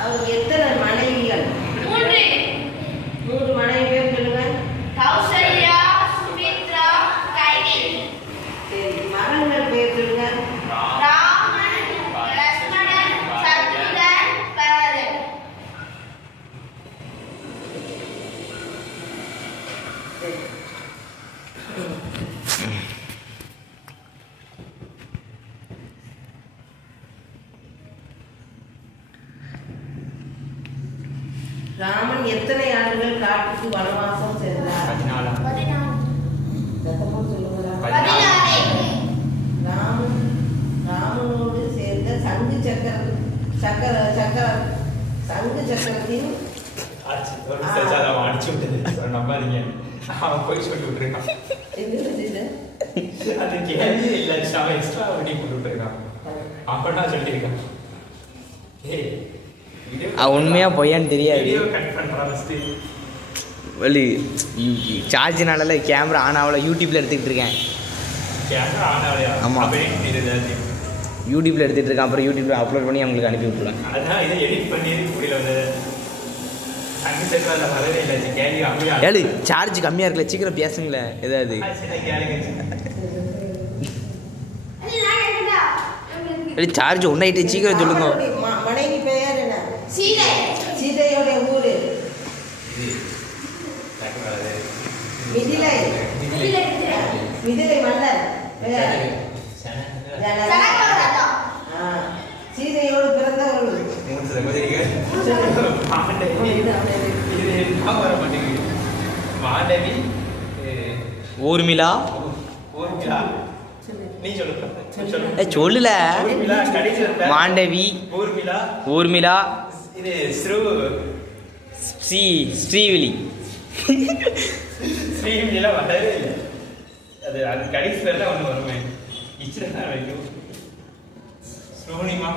அவருக்கு எத்தனை மனைவிகள்? 3. 3 மனைவி பேர் சொல்லுங்க. கௌசல்யா, சுமித்ரா, கைகேயி. சரி, மகன்கள் பேர் சொல்லுங்க. ராமன், லக்ஷ்மணன், சத்ருகன், பரதன். ராமன் எத்தனை ஆண்டுகள் காட்டுக்கு வனவாசம் சென்றார்? 14. ராமனோடு சேர்ந்த சங்கு சக்கரத்தின் அடிச்சு விட்டது நம்பாதீங்க. அவன் போய் சொல்லி விட்டுருக்கான். அது கேள்வி இல்லை, அவன் எக்ஸ்ட்ரா வண்டி போட்டு விட்டுருக்கான். அப்படா சொல்லியிருக்கான். உண்மையா பொய்யான்னு தெரியாது. வலி சார்ஜினால கேமரா ஆன் ஆகல. யூடியூப்ல எடுத்துக்கிட்டு இருக்கேன். ஆமாம், யூடியூப்ல எடுத்துகிட்டு இருக்கேன். அப்புறம் யூடியூப்ல அப்லோட் பண்ணி அவங்களுக்கு அனுப்பி விட்டுருவேன். ஏழு சார்ஜ் கம்மியாக இருக்குல்ல, சீக்கிரம் பேசுங்களே ஏதாவது. சார்ஜ் ஒன்றாயிட்டு, சீக்கிரம் சொல்லுங்க. மனைவி பெயர் என்ன? சீதை. சீதையோட ஊரு மிதிலை. மிதிலை மன்னர் சீதையோடு பிறந்தவர்கள். மாண்டவி, ஊர்மிளா. சொல்லல. மாண்டவி, ஊர்மிளா, ஸ்ரீவிலி. ஸ்ரீவிலியெல்லாம் வரவே இல்லை. அது கடைசி பேர் தான் ஒன்று வருமே. இச்சில தான் வைக்கும். சோனிமா.